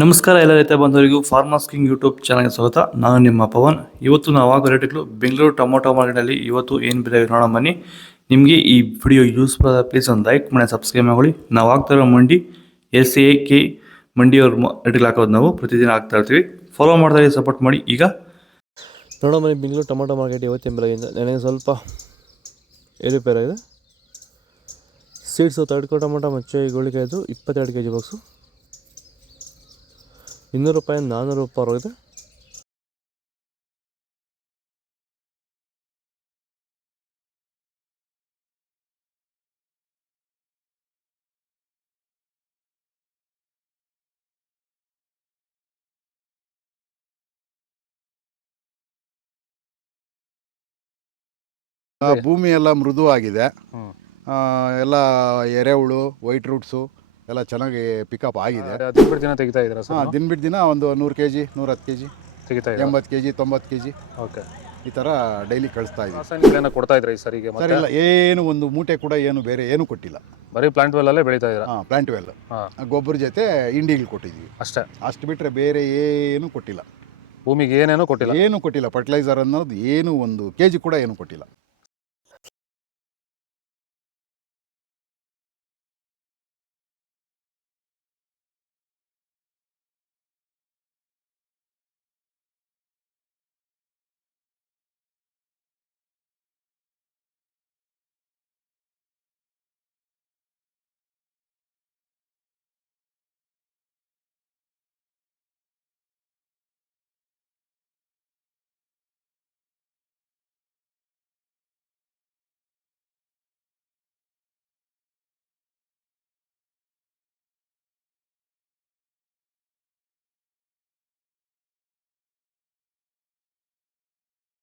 ನಮಸ್ಕಾರ ಎಲ್ಲ ರೈತ ಬಂಧುವರಿಗೂ ಫಾರ್ಮರ್ಸ್ ಕಿಂಗ್ ಯೂಟ್ಯೂಬ್ ಚಾನಲ್ಗೆ ಸ್ವಾಗತ. ನಾನು ನಿಮ್ಮ ಪವನ್. ಇವತ್ತು ನಾವು ಆಗೋ ರೇಟ್ಗಳು ಬೆಂಗಳೂರು ಟೊಮೊಟೊ ಮಾರ್ಕೆಟಲ್ಲಿ ಇವತ್ತು ಏನು ಬೆಲೆ ನೋಡೋಣ ಬನ್ನಿ. ನಿಮಗೆ ಈ ವಿಡಿಯೋ ಯೂಸ್ಫುಲ್ ಆದ ಪ್ಲೀಸ್ ಒಂದು ಲೈಕ್ ಮಾಡಿ ಸಬ್ಸ್ಕ್ರೈಬ್ ಮಾಡಿ. ನಾವು ಆಗ್ತಾ ಇರೋ ಮಂಡಿ SAK ಮಂಡಿಯವ್ರ ರೇಟ್ಗಳು ಹಾಕೋದು ನಾವು ಪ್ರತಿದಿನ ಆಗ್ತಾ ಇರ್ತೀವಿ. ಫಾಲೋ ಮಾಡ್ತಾ ಸಪೋರ್ಟ್ ಮಾಡಿ. ಈಗ ನೋಡೋ ಬನ್ನಿ, ಬೆಂಗಳೂರು ಟೊಮೊಟೊ ಮಾರ್ಕೆಟ್ ಇವತ್ತಿನ ಬೆಲೆಗಿಂತ ನನಗೆ ಸ್ವಲ್ಪ ಏರುಪೇರಾಗಿದೆ. ಸೀಡ್ಸು ತರ್ಡ್ಕೋ ಟೊಮೊಟೊ ಮಚ್ಚೆ ಗೋಳಿಕಾಯ್ದು 22 kg ಬಾಕ್ಸು ₹200 ₹400 ಹೊರಗಿದೆ. ಭೂಮಿ ಎಲ್ಲ ಮೃದುವಾಗಿದೆ. ಎಲ್ಲ ಎರೆಹುಳು, ವೈಟ್ ರೂಟ್ಸು ಎಲ್ಲ ಚೆನ್ನಾಗಿ ಪಿಕಪ್ ಆಗಿದೆ. ದಿನ ದಿನ ತೆಗಿತಾ ಇದ್ದೀರಾ ಸರ್? ದಿನ ಬಿಟ್ಟು ದಿನ ಒಂದು 100 kg 110 kg ತೆಗಿತಾ 80 kg 90 kg ಓಕೆ, ಈ ಥರ ಡೈಲಿ ಕಳಿಸ್ತಾ ಇದ್ದೀವಿ. ರಾಸಾಯನಿಕ ಕೊಡ್ತಾ ಇದ್ರಾ ಈ ಸರಿಗೆ? ಸರ್ ಇಲ್ಲ, ಏನು ಒಂದು ಮೂಟೆ ಕೂಡ ಏನು ಬೇರೆ ಏನು ಕೊಟ್ಟಿಲ್ಲ. ಬರೀ ಪ್ಲಾಂಟ್ ವೆಲ್ಲಲ್ಲೇ ಬೆಳೀತಾ ಇದ್ದೀರಾ? ಪ್ಲಾಂಟ್ ವೆಲ್ ಗೊಬ್ಬರ ಜೊತೆ ಇಂಡಿಗಳು ಕೊಟ್ಟಿದ್ದೀವಿ ಅಷ್ಟೇ. ಅಷ್ಟು ಬಿಟ್ಟರೆ ಬೇರೆ ಏನು ಕೊಟ್ಟಿಲ್ಲ. ಭೂಮಿಗೆ ಏನೇನೂ ಕೊಟ್ಟಿಲ್ಲ? ಏನು ಕೊಟ್ಟಿಲ್ಲ. ಫರ್ಟಿಲೈಸರ್ ಅನ್ನೋದು ಏನು ಒಂದು KG ಕೂಡ ಏನು ಕೊಟ್ಟಿಲ್ಲ.